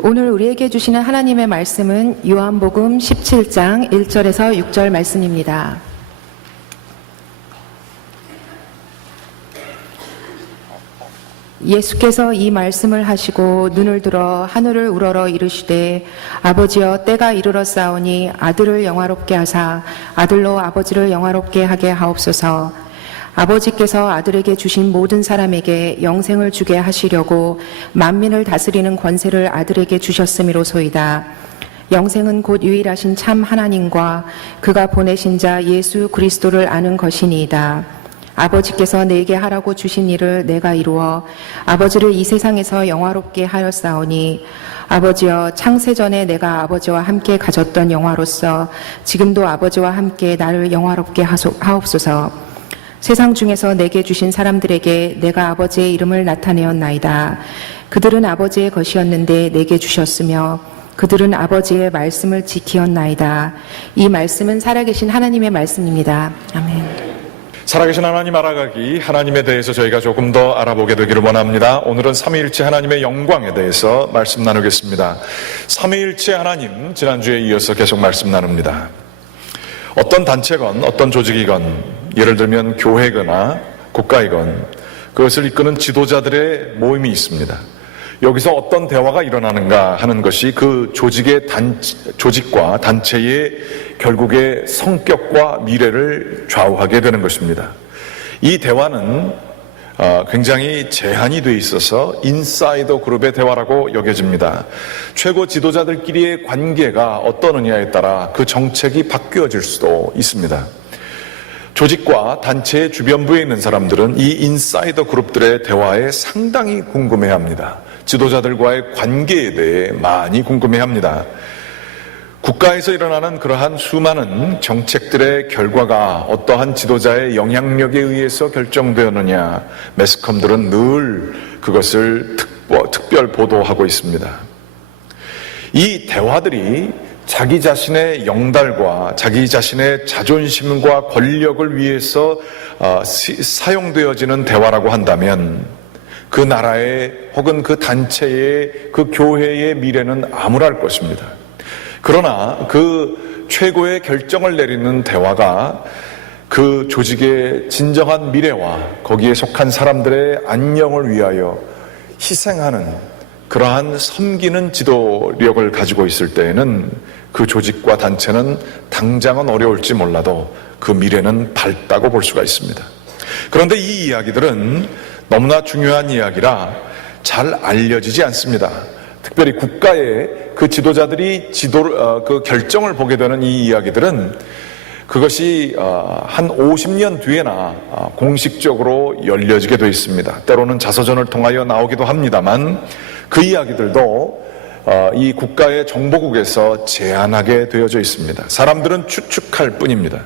오늘 우리에게 주시는 하나님의 말씀은 요한복음 17장 1절에서 6절 말씀입니다. 예수께서 이 말씀을 하시고 눈을 들어 하늘을 우러러 이르시되 아버지여 때가 이르렀사오니 아들을 영화롭게 하사 아들로 아버지를 영화롭게 하게 하옵소서. 아버지께서 아들에게 주신 모든 사람에게 영생을 주게 하시려고 만민을 다스리는 권세를 아들에게 주셨음이로소이다. 영생은 곧 유일하신 참 하나님과 그가 보내신 자 예수 그리스도를 아는 것이니이다. 아버지께서 내게 하라고 주신 일을 내가 이루어 아버지를 이 세상에서 영화롭게 하였사오니 아버지여 창세전에 내가 아버지와 함께 가졌던 영화로서 지금도 아버지와 함께 나를 영화롭게 하옵소서. 세상 중에서 내게 주신 사람들에게 내가 아버지의 이름을 나타내었나이다. 그들은 아버지의 것이었는데 내게 주셨으며 그들은 아버지의 말씀을 지키었나이다. 이 말씀은 살아계신 하나님의 말씀입니다. 아멘. 살아계신 하나님 알아가기, 하나님에 대해서 저희가 조금 더 알아보게 되기를 원합니다. 오늘은 삼위일체 하나님의 영광에 대해서 말씀 나누겠습니다. 삼위일체 하나님, 지난주에 이어서 계속 말씀 나눕니다. 어떤 단체건 어떤 조직이건, 예를 들면 교회거나 국가이건 그것을 이끄는 지도자들의 모임이 있습니다. 여기서 어떤 대화가 일어나는가 하는 것이 그 조직과 단체의 결국의 성격과 미래를 좌우하게 되는 것입니다. 이 대화는 굉장히 제한이 돼 있어서 인사이더 그룹의 대화라고 여겨집니다. 최고 지도자들끼리의 관계가 어떠느냐에 따라 그 정책이 바뀌어질 수도 있습니다. 조직과 단체의 주변부에 있는 사람들은 이 인사이더 그룹들의 대화에 상당히 궁금해합니다. 지도자들과의 관계에 대해 많이 궁금해합니다. 국가에서 일어나는 그러한 수많은 정책들의 결과가 어떠한 지도자의 영향력에 의해서 결정되었느냐, 매스컴들은 늘 그것을 특별 보도하고 있습니다. 이 대화들이 자기 자신의 영달과 자기 자신의 자존심과 권력을 위해서 사용되어지는 대화라고 한다면 그 나라의 혹은 그 단체의 그 교회의 미래는 암울할 것입니다. 그러나 그 최고의 결정을 내리는 대화가 그 조직의 진정한 미래와 거기에 속한 사람들의 안녕을 위하여 희생하는 그러한 섬기는 지도력을 가지고 있을 때에는 그 조직과 단체는 당장은 어려울지 몰라도 그 미래는 밝다고 볼 수가 있습니다. 그런데 이 이야기들은 너무나 중요한 이야기라 잘 알려지지 않습니다. 특별히 국가의 그 지도자들이 그 결정을 보게 되는 이 이야기들은 그것이 한 50년 뒤에나 공식적으로 열려지게 되어 있습니다. 때로는 자서전을 통하여 나오기도 합니다만 그 이야기들도 이 국가의 정보국에서 제한하게 되어져 있습니다. 사람들은 추측할 뿐입니다.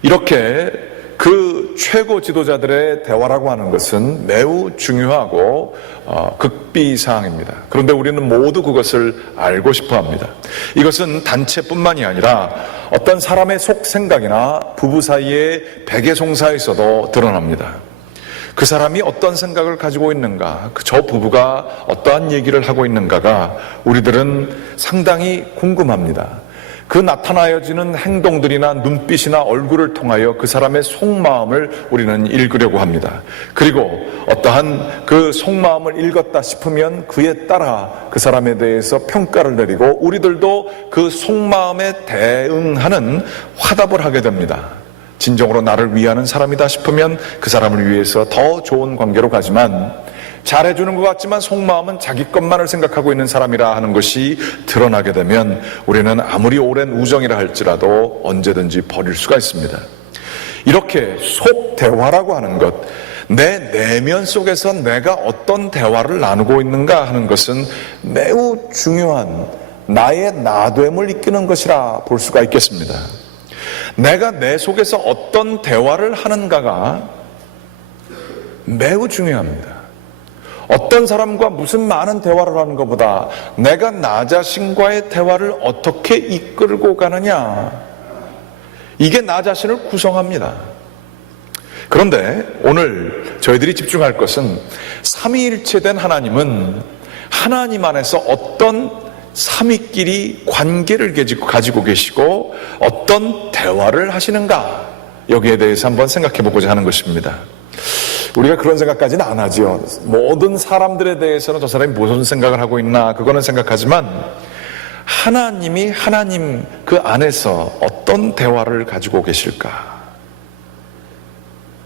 이렇게 그 최고 지도자들의 대화라고 하는 것은 매우 중요하고 극비사항입니다. 그런데 우리는 모두 그것을 알고 싶어 합니다. 이것은 단체뿐만이 아니라 어떤 사람의 속 생각이나 부부 사이의 백의송사에서도 드러납니다. 그 사람이 어떤 생각을 가지고 있는가, 저 부부가 어떠한 얘기를 하고 있는가가 우리들은 상당히 궁금합니다. 그 나타나여지는 행동들이나 눈빛이나 얼굴을 통하여 그 사람의 속마음을 우리는 읽으려고 합니다. 그리고 어떠한 그 속마음을 읽었다 싶으면 그에 따라 그 사람에 대해서 평가를 내리고 우리들도 그 속마음에 대응하는 화답을 하게 됩니다. 진정으로 나를 위하는 사람이다 싶으면 그 사람을 위해서 더 좋은 관계로 가지만 잘해주는 것 같지만 속마음은 자기 것만을 생각하고 있는 사람이라 하는 것이 드러나게 되면 우리는 아무리 오랜 우정이라 할지라도 언제든지 버릴 수가 있습니다. 이렇게 속 대화라고 하는 것, 내 내면 속에서 내가 어떤 대화를 나누고 있는가 하는 것은 매우 중요한 나의 나됨을 이끄는 것이라 볼 수가 있겠습니다. 내가 내 속에서 어떤 대화를 하는가가 매우 중요합니다. 어떤 사람과 무슨 많은 대화를 하는 것보다 내가 나 자신과의 대화를 어떻게 이끌고 가느냐, 이게 나 자신을 구성합니다. 그런데 오늘 저희들이 집중할 것은 삼위일체된 하나님은 하나님 안에서 어떤 삼위끼리 관계를 가지고 계시고 어떤 대화를 하시는가, 여기에 대해서 한번 생각해 보고자 하는 것입니다. 우리가 그런 생각까지는 안 하죠. 모든 사람들에 대해서는 저 사람이 무슨 생각을 하고 있나 그거는 생각하지만, 하나님이 하나님 그 안에서 어떤 대화를 가지고 계실까?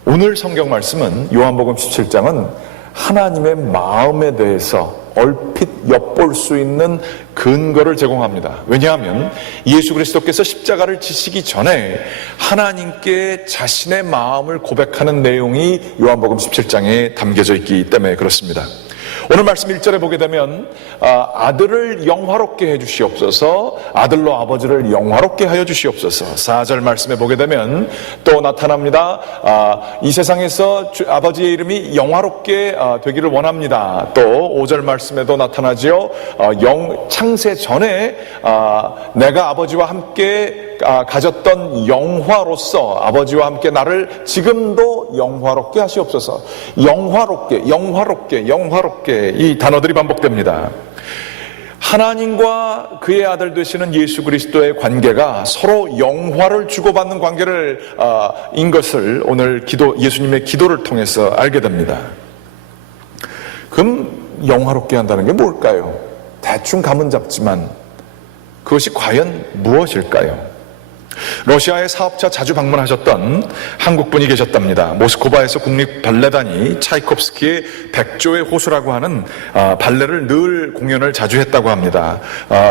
오늘 성경 말씀은 요한복음 17장은 하나님의 마음에 대해서 얼핏 엿볼 수 있는 근거를 제공합니다. 왜냐하면 예수 그리스도께서 십자가를 지시기 전에 하나님께 자신의 마음을 고백하는 내용이 요한복음 17장에 담겨져 있기 때문에 그렇습니다. 오늘 말씀 1절에 보게 되면 아들을 영화롭게 해주시옵소서, 아들로 아버지를 영화롭게 하여 주시옵소서. 4절 말씀에 보게 되면 또 나타납니다. 이 세상에서 아버지의 이름이 영화롭게 되기를 원합니다. 또 5절 말씀에도 나타나지요. 창세 전에 내가 아버지와 함께 가졌던 영화로서 아버지와 함께 나를 지금도 영화롭게 하시옵소서. 영화롭게, 영화롭게, 영화롭게, 이 단어들이 반복됩니다. 하나님과 그의 아들 되시는 예수 그리스도의 관계가 서로 영화를 주고받는 관계를 인 것을 오늘 예수님의 기도를 통해서 알게 됩니다. 그럼 영화롭게 한다는 게 뭘까요? 대충 감은 잡지만 그것이 과연 무엇일까요? 러시아의 사업자 자주 방문하셨던 한국분이 계셨답니다. 모스크바에서 국립 발레단이 차이콥스키의 백조의 호수라고 하는 발레를 늘 공연을 자주 했다고 합니다.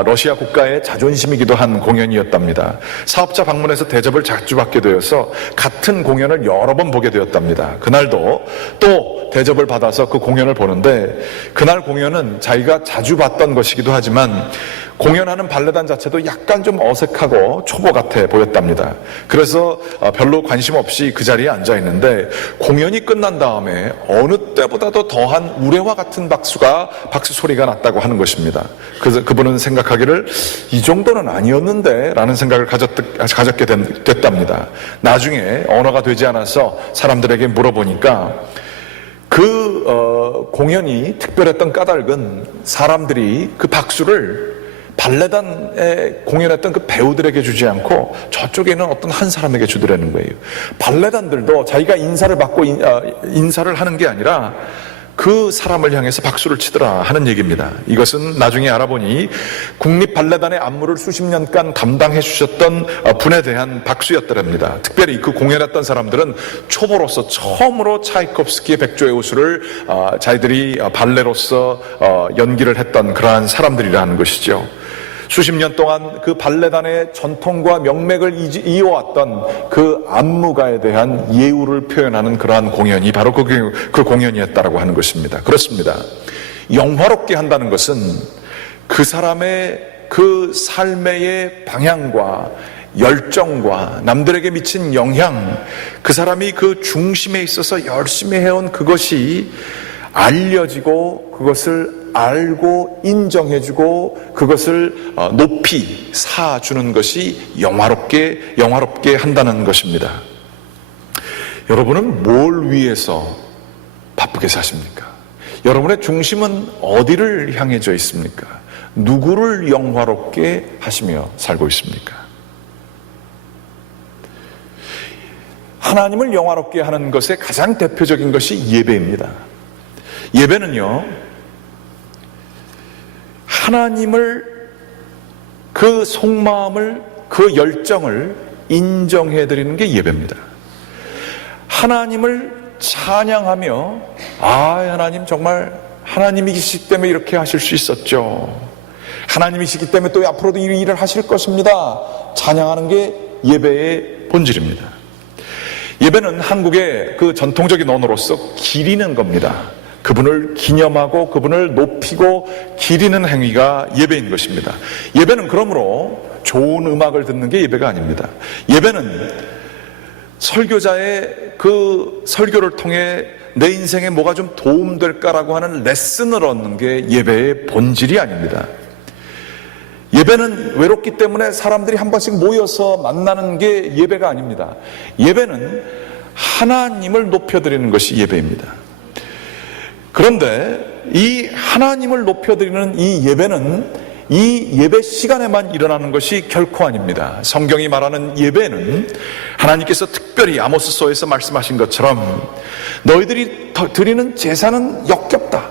러시아 국가의 자존심이기도 한 공연이었답니다. 사업자 방문해서 대접을 자주 받게 되어서 같은 공연을 여러 번 보게 되었답니다. 그날도 또 대접을 받아서 그 공연을 보는데, 그날 공연은 자기가 자주 봤던 것이기도 하지만 공연하는 발레단 자체도 약간 좀 어색하고 초보 같아 보였답니다. 그래서 별로 관심 없이 그 자리에 앉아 있는데, 공연이 끝난 다음에 어느 때보다도 더한 우레와 같은 박수 소리가 났다고 하는 것입니다. 그래서 그분은 생각하기를 이 정도는 아니었는데 라는 생각을 가졌게 됐답니다. 나중에 언어가 되지 않아서 사람들에게 물어보니까 공연이 특별했던 까닭은 사람들이 그 박수를 발레단에 공연했던 그 배우들에게 주지 않고 저쪽에 있는 어떤 한 사람에게 주더라는 거예요. 발레단들도 자기가 인사를 받고 인사를 하는 게 아니라 그 사람을 향해서 박수를 치더라 하는 얘기입니다. 이것은 나중에 알아보니 국립 발레단의 안무를 수십 년간 담당해 주셨던 분에 대한 박수였더랍니다. 특별히 그 공연했던 사람들은 초보로서 처음으로 차이콥스키의 백조의 호수를 자기들이 발레로서 연기를 했던 그러한 사람들이라는 것이죠. 수십 년 동안 그 발레단의 전통과 명맥을 이어왔던 그 안무가에 대한 예우를 표현하는 그러한 공연이 바로 그 공연이었다라고 하는 것입니다. 그렇습니다. 영화롭게 한다는 것은 그 사람의 그 삶의 방향과 열정과 남들에게 미친 영향, 그 사람이 그 중심에 있어서 열심히 해온 그것이 알려지고, 그것을 알고 인정해주고, 그것을 높이 사주는 것이 영화롭게 한다는 것입니다. 여러분은 뭘 위해서 바쁘게 사십니까? 여러분의 중심은 어디를 향해져 있습니까? 누구를 영화롭게 하시며 살고 있습니까? 하나님을 영화롭게 하는 것의 가장 대표적인 것이 예배입니다. 예배는요, 하나님을, 그 속마음을, 그 열정을 인정해드리는 게 예배입니다. 하나님을 찬양하며, 하나님 정말 하나님이시기 때문에 이렇게 하실 수 있었죠. 하나님이시기 때문에 또 앞으로도 이 일을 하실 것입니다. 찬양하는 게 예배의 본질입니다. 예배는 한국의 그 전통적인 언어로서 기리는 겁니다. 그분을 기념하고 그분을 높이고 기리는 행위가 예배인 것입니다. 예배는 그러므로 좋은 음악을 듣는 게 예배가 아닙니다. 예배는 설교자의 그 설교를 통해 내 인생에 뭐가 좀 도움될까라고 하는 레슨을 얻는 게 예배의 본질이 아닙니다. 예배는 외롭기 때문에 사람들이 한 번씩 모여서 만나는 게 예배가 아닙니다. 예배는 하나님을 높여드리는 것이 예배입니다. 그런데 이 하나님을 높여드리는 이 예배는 이 예배 시간에만 일어나는 것이 결코 아닙니다. 성경이 말하는 예배는 하나님께서 특별히 아모스서에서 말씀하신 것처럼 너희들이 드리는 제사는 역겹다.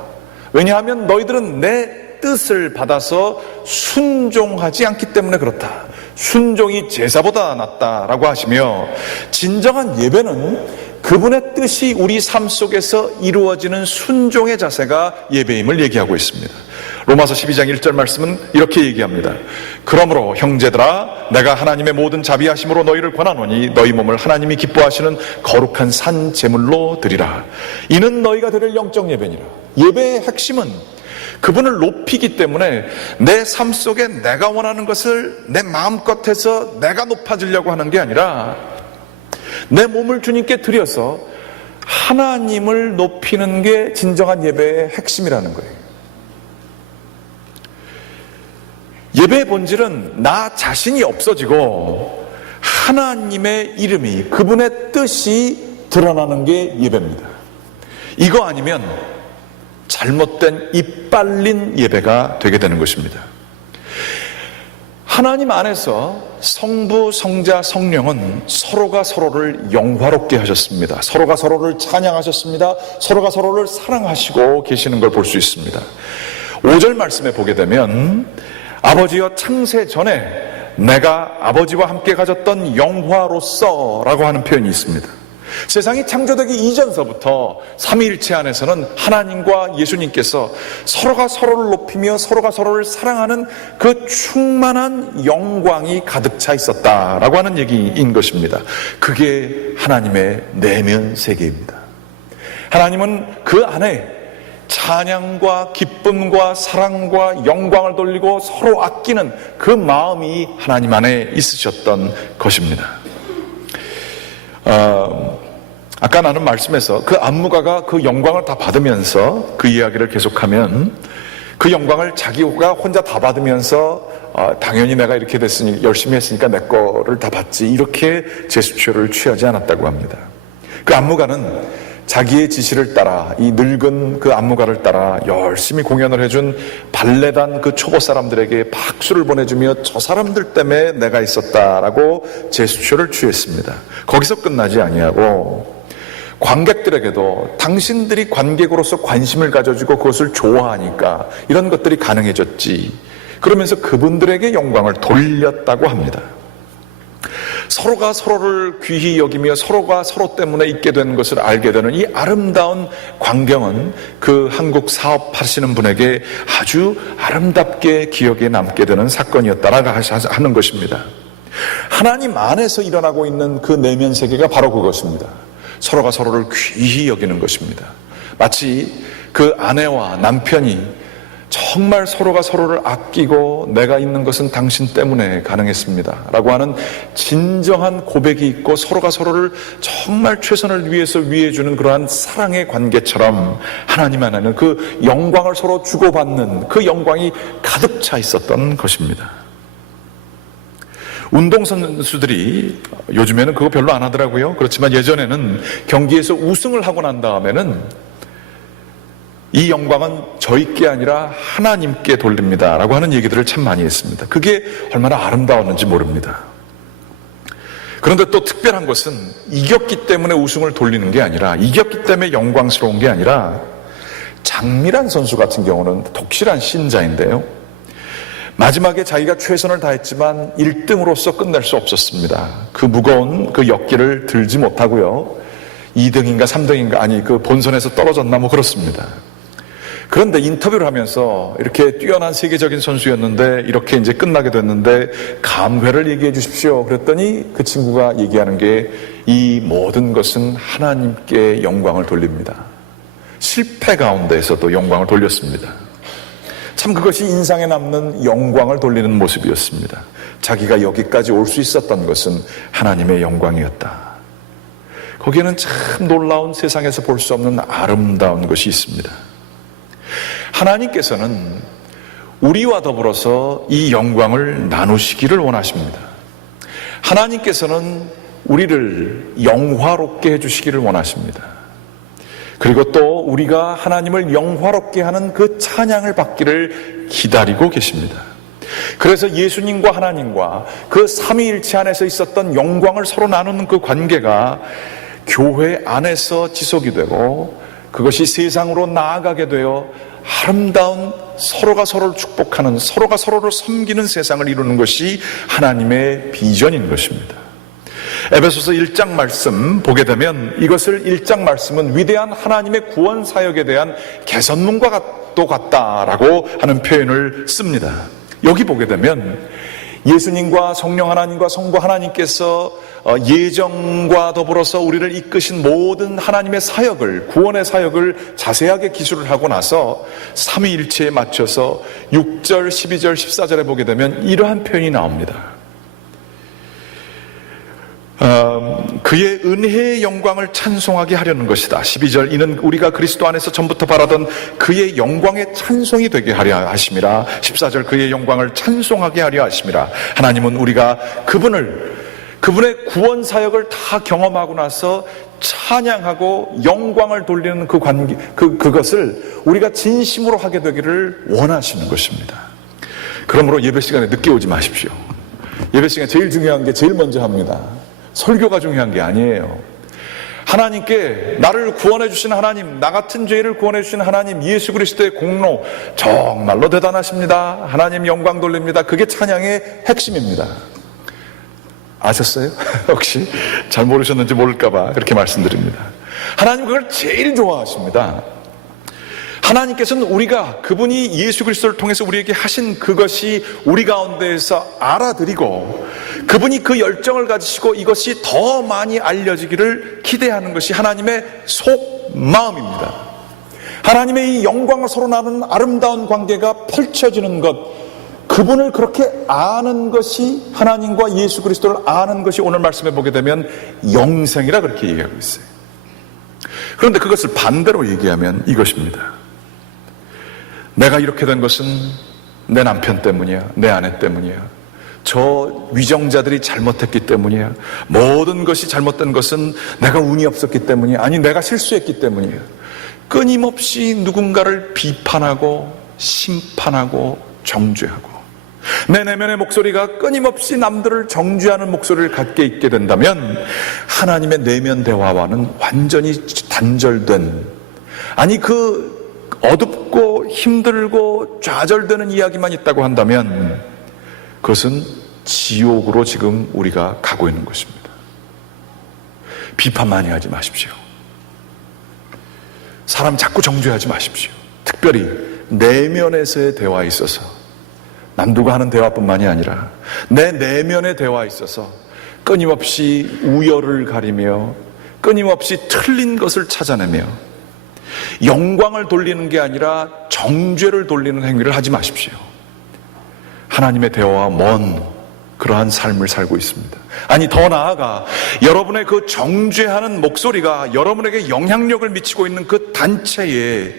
왜냐하면 너희들은 내 뜻을 받아서 순종하지 않기 때문에 그렇다. 순종이 제사보다 낫다라고 하시며, 진정한 예배는 그분의 뜻이 우리 삶 속에서 이루어지는 순종의 자세가 예배임을 얘기하고 있습니다. 로마서 12장 1절 말씀은 이렇게 얘기합니다. 그러므로 형제들아, 내가 하나님의 모든 자비하심으로 너희를 권하노니 너희 몸을 하나님이 기뻐하시는 거룩한 산 제물로 드리라. 이는 너희가 드릴 영적 예배니라. 예배의 핵심은 그분을 높이기 때문에 내 삶 속에 내가 원하는 것을 내 마음껏 해서 내가 높아지려고 하는 게 아니라 내 몸을 주님께 드려서 하나님을 높이는 게 진정한 예배의 핵심이라는 거예요. 예배의 본질은 나 자신이 없어지고 하나님의 이름이, 그분의 뜻이 드러나는 게 예배입니다. 이거 아니면 잘못된 이빨린 예배가 되게 되는 것입니다. 하나님 안에서 성부, 성자, 성령은 서로가 서로를 영화롭게 하셨습니다. 서로가 서로를 찬양하셨습니다. 서로가 서로를 사랑하시고 계시는 걸 볼 수 있습니다. 5절 말씀에 보게 되면 아버지여 창세 전에 내가 아버지와 함께 가졌던 영화로서 라고 하는 표현이 있습니다. 세상이 창조되기 이전서부터 삼위일체 안에서는 하나님과 예수님께서 서로가 서로를 높이며 서로가 서로를 사랑하는 그 충만한 영광이 가득 차 있었다라고 하는 얘기인 것입니다. 그게 하나님의 내면 세계입니다. 하나님은 그 안에 찬양과 기쁨과 사랑과 영광을 돌리고 서로 아끼는 그 마음이 하나님 안에 있으셨던 것입니다. 아까 나눈 말씀에서 그 안무가가 그 영광을 다 받으면서 그 이야기를 계속하면 그 영광을 자기가 혼자 다 받으면서 당연히 내가 이렇게 됐으니 열심히 했으니까 내 거를 다 받지, 이렇게 제스처를 취하지 않았다고 합니다. 그 안무가는 자기의 지시를 따라, 이 늙은 그 안무가를 따라 열심히 공연을 해준 발레단 그 초보 사람들에게 박수를 보내주며 저 사람들 때문에 내가 있었다라고 제스처를 취했습니다. 거기서 끝나지 아니하고 관객들에게도 당신들이 관객으로서 관심을 가져주고 그것을 좋아하니까 이런 것들이 가능해졌지, 그러면서 그분들에게 영광을 돌렸다고 합니다. 서로가 서로를 귀히 여기며 서로가 서로 때문에 있게 되는 것을 알게 되는 이 아름다운 광경은 그 한국 사업하시는 분에게 아주 아름답게 기억에 남게 되는 사건이었다라고 하는 것입니다. 하나님 안에서 일어나고 있는 그 내면 세계가 바로 그것입니다. 서로가 서로를 귀히 여기는 것입니다. 마치 그 아내와 남편이 정말 서로가 서로를 아끼고 내가 있는 것은 당신 때문에 가능했습니다 라고 하는 진정한 고백이 있고 서로가 서로를 정말 최선을 위해서 위해주는 그러한 사랑의 관계처럼 하나님 안에는 그 영광을 서로 주고받는 그 영광이 가득 차 있었던 것입니다. 운동선수들이 요즘에는 그거 별로 안 하더라고요. 그렇지만 예전에는 경기에서 우승을 하고 난 다음에는 이 영광은 저희께 아니라 하나님께 돌립니다 라고 하는 얘기들을 참 많이 했습니다. 그게 얼마나 아름다웠는지 모릅니다. 그런데 또 특별한 것은 이겼기 때문에 우승을 돌리는 게 아니라, 이겼기 때문에 영광스러운 게 아니라, 장미란 선수 같은 경우는 독실한 신자인데요, 마지막에 자기가 최선을 다했지만 1등으로서 끝낼 수 없었습니다. 그 무거운 그 역기를 들지 못하고요, 2등인가 3등인가, 아니 그 본선에서 떨어졌나 뭐 그렇습니다. 그런데 인터뷰를 하면서 이렇게 뛰어난 세계적인 선수였는데 이렇게 이제 끝나게 됐는데 감회를 얘기해 주십시오 그랬더니 그 친구가 얘기하는 게, 이 모든 것은 하나님께 영광을 돌립니다. 실패 가운데에서도 영광을 돌렸습니다. 참 그것이 인상에 남는 영광을 돌리는 모습이었습니다. 자기가 여기까지 올 수 있었던 것은 하나님의 영광이었다. 거기에는 참 놀라운, 세상에서 볼 수 없는 아름다운 것이 있습니다. 하나님께서는 우리와 더불어서 이 영광을 나누시기를 원하십니다. 하나님께서는 우리를 영화롭게 해주시기를 원하십니다. 그리고 또 우리가 하나님을 영화롭게 하는 그 찬양을 받기를 기다리고 계십니다. 그래서 예수님과 하나님과 그 삼위일체 안에서 있었던 영광을 서로 나누는 그 관계가 교회 안에서 지속이 되고 그것이 세상으로 나아가게 되어 아름다운 서로가 서로를 축복하는, 서로가 서로를 섬기는 세상을 이루는 것이 하나님의 비전인 것입니다. 에베소서 1장 말씀 보게 되면 이것을 1장 말씀은 위대한 하나님의 구원 사역에 대한 개선문과 또 같다라고 하는 표현을 씁니다. 여기 보게 되면 예수님과 성령 하나님과 성부 하나님께서 예정과 더불어서 우리를 이끄신 모든 하나님의 사역을, 구원의 사역을 자세하게 기술을 하고 나서 삼위일체에 맞춰서 6절, 12절, 14절에 보게 되면 이러한 표현이 나옵니다. 그의 은혜의 영광을 찬송하게 하려는 것이다. 12절, 이는 우리가 그리스도 안에서 전부터 바라던 그의 영광의 찬송이 되게 하려 하심이라. 14절, 그의 영광을 찬송하게 하려 하심이라. 하나님은 우리가 그분의 구원 사역을 다 경험하고 나서 찬양하고 영광을 돌리는 그 관계, 그것을 우리가 진심으로 하게 되기를 원하시는 것입니다. 그러므로 예배 시간에 늦게 오지 마십시오. 예배 시간에 제일 중요한 게 제일 먼저 합니다. 설교가 중요한 게 아니에요. 하나님께 나를 구원해 주신 하나님, 나 같은 죄를 구원해 주신 하나님, 예수 그리스도의 공로 정말로 대단하십니다. 하나님 영광 돌립니다. 그게 찬양의 핵심입니다. 아셨어요? 혹시 잘 모르셨는지 모를까봐 그렇게 말씀드립니다. 하나님 그걸 제일 좋아하십니다. 하나님께서는 우리가 그분이 예수 그리스도를 통해서 우리에게 하신 그것이 우리 가운데에서 알아들이고 그분이 그 열정을 가지시고 이것이 더 많이 알려지기를 기대하는 것이 하나님의 속마음입니다. 하나님의 이 영광을 서로 나누는 아름다운 관계가 펼쳐지는 것, 그분을 그렇게 아는 것이, 하나님과 예수 그리스도를 아는 것이 오늘 말씀해 보게 되면 영생이라 그렇게 얘기하고 있어요. 그런데 그것을 반대로 얘기하면 이것입니다. 내가 이렇게 된 것은 내 남편 때문이야, 내 아내 때문이야, 저 위정자들이 잘못했기 때문이야, 모든 것이 잘못된 것은 내가 운이 없었기 때문이야, 아니 내가 실수했기 때문이야. 끊임없이 누군가를 비판하고 심판하고 정죄하고 내 내면의 목소리가 끊임없이 남들을 정죄하는 목소리를 갖게 있게 된다면 하나님의 내면 대화와는 완전히 단절된, 아니 그 어둡고 힘들고 좌절되는 이야기만 있다고 한다면 그것은 지옥으로 지금 우리가 가고 있는 것입니다. 비판 많이 하지 마십시오. 사람 자꾸 정죄하지 마십시오. 특별히 내면에서의 대화에 있어서 남들과 하는 대화뿐만이 아니라 내 내면의 대화에 있어서 끊임없이 우열을 가리며 끊임없이 틀린 것을 찾아내며 영광을 돌리는 게 아니라 정죄를 돌리는 행위를 하지 마십시오. 하나님의 대화와 먼 그러한 삶을 살고 있습니다. 아니 더 나아가 여러분의 그 정죄하는 목소리가 여러분에게 영향력을 미치고 있는 그 단체의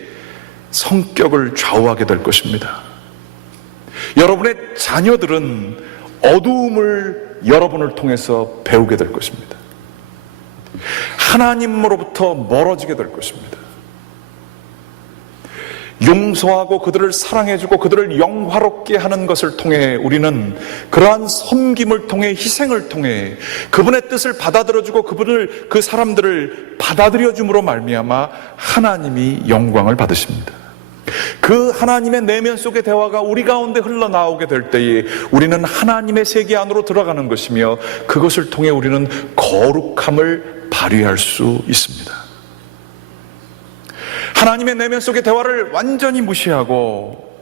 성격을 좌우하게 될 것입니다. 여러분의 자녀들은 어두움을 여러분을 통해서 배우게 될 것입니다. 하나님으로부터 멀어지게 될 것입니다. 용서하고 그들을 사랑해주고 그들을 영화롭게 하는 것을 통해 우리는 그러한 섬김을 통해 희생을 통해 그분의 뜻을 받아들여주고 그분을, 그 사람들을 받아들여줌으로 말미암아 하나님이 영광을 받으십니다. 그 하나님의 내면 속의 대화가 우리 가운데 흘러나오게 될 때에 우리는 하나님의 세계 안으로 들어가는 것이며 그것을 통해 우리는 거룩함을 발휘할 수 있습니다. 하나님의 내면 속의 대화를 완전히 무시하고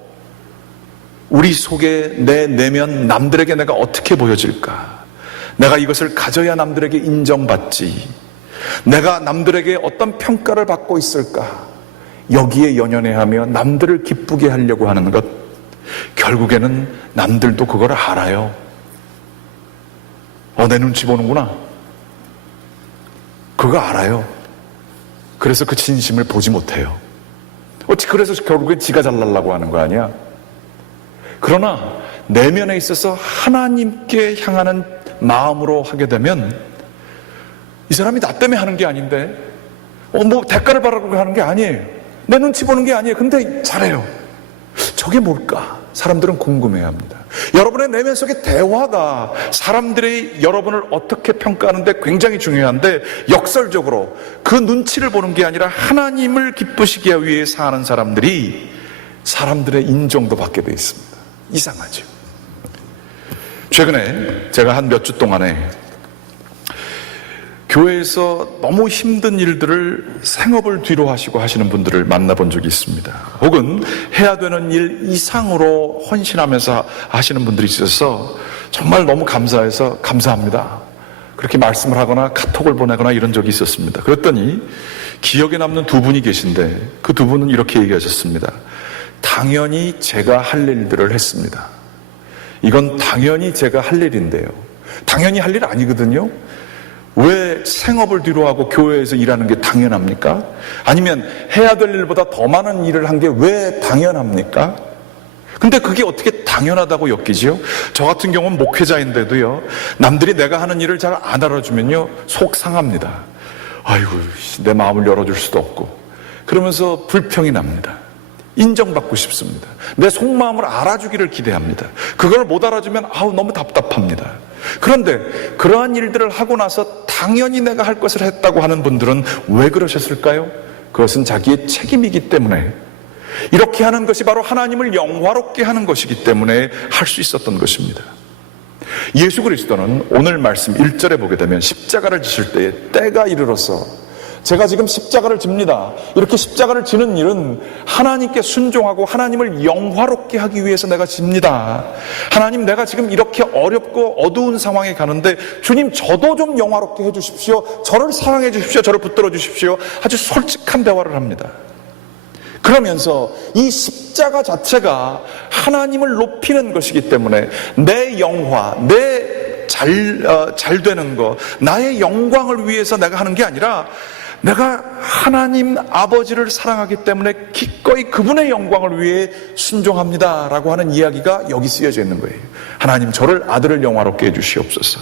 우리 속에 내 내면 남들에게 내가 어떻게 보여질까? 내가 이것을 가져야 남들에게 인정받지. 내가 남들에게 어떤 평가를 받고 있을까? 여기에 연연해하며 남들을 기쁘게 하려고 하는 것, 결국에는 남들도 그걸 알아요. 내 눈치 보는구나. 그거 알아요. 그래서 그 진심을 보지 못해요. 그래서 결국엔 지가 잘나려고 하는 거 아니야? 그러나 내면에 있어서 하나님께 향하는 마음으로 하게 되면 이 사람이 나 때문에 하는 게 아닌데 뭐 대가를 바라고 하는 게 아니에요. 내 눈치 보는 게 아니에요. 근데 잘해요. 저게 뭘까? 사람들은 궁금해합니다. 여러분의 내면 속의 대화가 사람들이 여러분을 어떻게 평가하는데 굉장히 중요한데, 역설적으로 그 눈치를 보는 게 아니라 하나님을 기쁘시게 하기 위해 사는 사람들이 사람들의 인정도 받게 되어 있습니다. 이상하죠. 최근에 제가 한 몇 주 동안에 교회에서 너무 힘든 일들을 생업을 뒤로 하시고 하시는 분들을 만나본 적이 있습니다. 혹은 해야 되는 일 이상으로 헌신하면서 하시는 분들이 있어서 정말 너무 감사해서 감사합니다, 그렇게 말씀을 하거나 카톡을 보내거나 이런 적이 있었습니다. 그랬더니 기억에 남는 두 분이 계신데 그 두 분은 이렇게 얘기하셨습니다. 당연히 제가 할 일들을 했습니다. 이건 당연히 제가 할 일인데요. 당연히 할 일 아니거든요. 왜 생업을 뒤로 하고 교회에서 일하는 게 당연합니까? 아니면 해야 될 일보다 더 많은 일을 한 게 왜 당연합니까? 근데 그게 어떻게 당연하다고 엮이지요? 저 같은 경우는 목회자인데도요, 남들이 내가 하는 일을 잘 안 알아주면요 속 상합니다. 아이고, 내 마음을 열어줄 수도 없고 그러면서 불평이 납니다. 인정받고 싶습니다. 내 속마음을 알아주기를 기대합니다. 그걸 못 알아주면 너무 답답합니다. 그런데 그러한 일들을 하고 나서 당연히 내가 할 것을 했다고 하는 분들은 왜 그러셨을까요? 그것은 자기의 책임이기 때문에, 이렇게 하는 것이 바로 하나님을 영화롭게 하는 것이기 때문에 할 수 있었던 것입니다. 예수 그리스도는 오늘 말씀 1절에 보게 되면 십자가를 지실 때에 때가 이르러서, 제가 지금 십자가를 집니다, 이렇게 십자가를 지는 일은 하나님께 순종하고 하나님을 영화롭게 하기 위해서 내가 집니다. 하나님, 내가 지금 이렇게 어렵고 어두운 상황에 가는데 주님, 저도 좀 영화롭게 해주십시오, 저를 사랑해 주십시오, 저를 붙들어 주십시오. 아주 솔직한 대화를 합니다. 그러면서 이 십자가 자체가 하나님을 높이는 것이기 때문에 내 영화, 내 잘 되는 것, 나의 영광을 위해서 내가 하는 게 아니라 내가 하나님 아버지를 사랑하기 때문에 기꺼이 그분의 영광을 위해 순종합니다 라고 하는 이야기가 여기 쓰여져 있는 거예요. 하나님, 저를 아들을 영화롭게 해주시옵소서.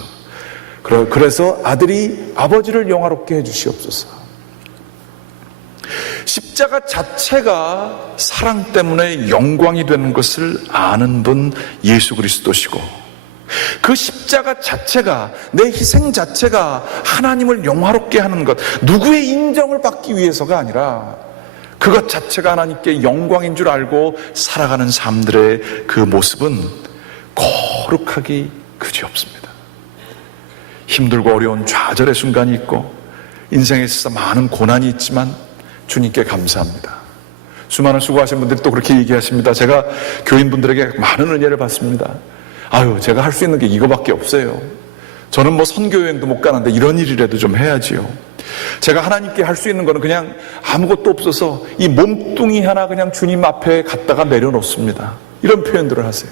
그래서 아들이 아버지를 영화롭게 해주시옵소서. 십자가 자체가 사랑 때문에 영광이 되는 것을 아는 분 예수 그리스도시고, 그 십자가 자체가, 내 희생 자체가 하나님을 영화롭게 하는 것, 누구의 인정을 받기 위해서가 아니라 그것 자체가 하나님께 영광인 줄 알고 살아가는 사람들의 그 모습은 거룩하기 그지없습니다. 힘들고 어려운 좌절의 순간이 있고 인생에 있어서 많은 고난이 있지만 주님께 감사합니다. 수많은 수고하신 분들이 또 그렇게 얘기하십니다. 제가 교인분들에게 많은 은혜를 받습니다. 제가 할 수 있는 게 이거밖에 없어요. 저는 뭐 선교여행도 못 가는데 이런 일이라도 좀 해야지요. 제가 하나님께 할 수 있는 거는 그냥 아무것도 없어서 이 몸뚱이 하나 그냥 주님 앞에 갖다가 내려놓습니다. 이런 표현들을 하세요.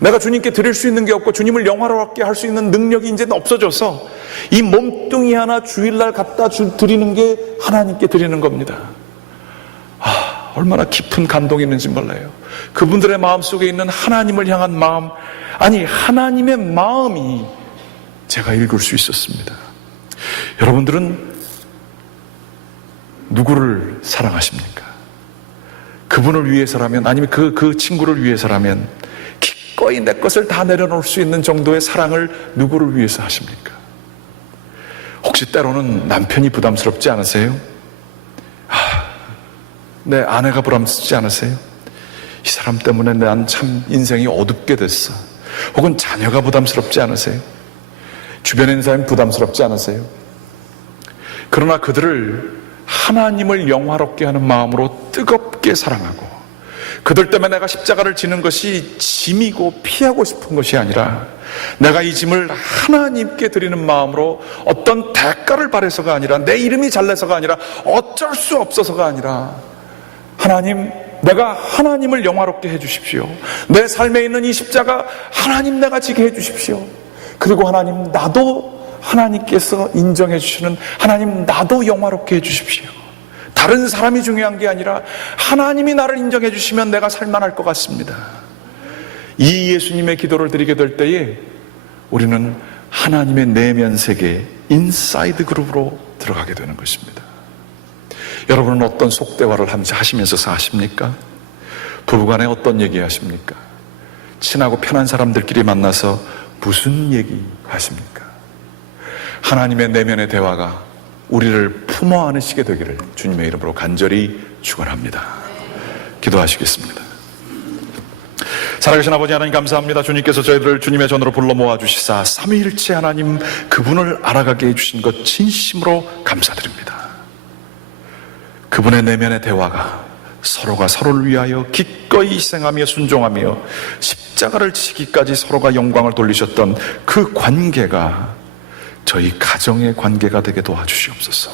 내가 주님께 드릴 수 있는 게 없고 주님을 영화롭게 할 수 있는 능력이 이제는 없어져서 이 몸뚱이 하나 주일날 갖다 드리는 게 하나님께 드리는 겁니다. 얼마나 깊은 감동이 있는지 몰라요. 그분들의 마음속에 있는 하나님을 향한 마음, 아니 하나님의 마음이 제가 읽을 수 있었습니다. 여러분들은 누구를 사랑하십니까? 그분을 위해서라면, 아니면 그 친구를 위해서라면 기꺼이 내 것을 다 내려놓을 수 있는 정도의 사랑을 누구를 위해서 하십니까? 혹시 때로는 남편이 부담스럽지 않으세요? 내 아내가 부담스럽지 않으세요? 이 사람 때문에 난 참 인생이 어둡게 됐어. 혹은 자녀가 부담스럽지 않으세요? 주변에 있는 사람이 부담스럽지 않으세요? 그러나 그들을 하나님을 영화롭게 하는 마음으로 뜨겁게 사랑하고, 그들 때문에 내가 십자가를 지는 것이 짐이고 피하고 싶은 것이 아니라 내가 이 짐을 하나님께 드리는 마음으로, 어떤 대가를 바라서가 아니라, 내 이름이 잘나서가 아니라, 어쩔 수 없어서가 아니라, 하나님, 내가 하나님을 영화롭게 해주십시오. 내 삶에 있는 이 십자가 하나님 내가 지게 해주십시오. 그리고 하나님, 나도 하나님께서 인정해 주시는, 하나님 나도 영화롭게 해주십시오. 다른 사람이 중요한 게 아니라 하나님이 나를 인정해 주시면 내가 살만할 것 같습니다. 이 예수님의 기도를 드리게 될 때에 우리는 하나님의 내면 세계 인사이드 그룹으로 들어가게 되는 것입니다. 여러분은 어떤 속대화를 하시면서 사십니까? 부부간에 어떤 얘기 하십니까? 친하고 편한 사람들끼리 만나서 무슨 얘기 하십니까? 하나님의 내면의 대화가 우리를 품어 안으시게 되기를 주님의 이름으로 간절히 축원합니다. 기도하시겠습니다. 살아계신 아버지 하나님 감사합니다. 주님께서 저희들을 주님의 전으로 불러 모아주시사 삼위일체 하나님 그분을 알아가게 해주신 것 진심으로 감사드립니다. 그분의 내면의 대화가 서로가 서로를 위하여 기꺼이 희생하며 순종하며 십자가를 지기까지 서로가 영광을 돌리셨던 그 관계가 저희 가정의 관계가 되게 도와주시옵소서.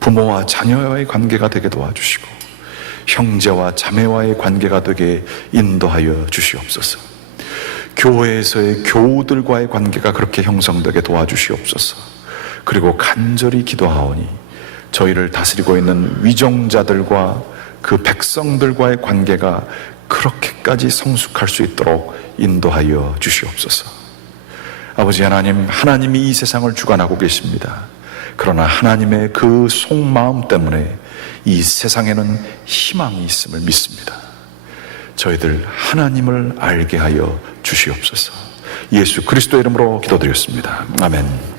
부모와 자녀와의 관계가 되게 도와주시고 형제와 자매와의 관계가 되게 인도하여 주시옵소서. 교회에서의 교우들과의 관계가 그렇게 형성되게 도와주시옵소서. 그리고 간절히 기도하오니 저희를 다스리고 있는 위정자들과 그 백성들과의 관계가 그렇게까지 성숙할 수 있도록 인도하여 주시옵소서. 아버지 하나님, 하나님이 이 세상을 주관하고 계십니다. 그러나 하나님의 그 속마음 때문에 이 세상에는 희망이 있음을 믿습니다. 저희들 하나님을 알게 하여 주시옵소서. 예수 그리스도의 이름으로 기도드렸습니다. 아멘.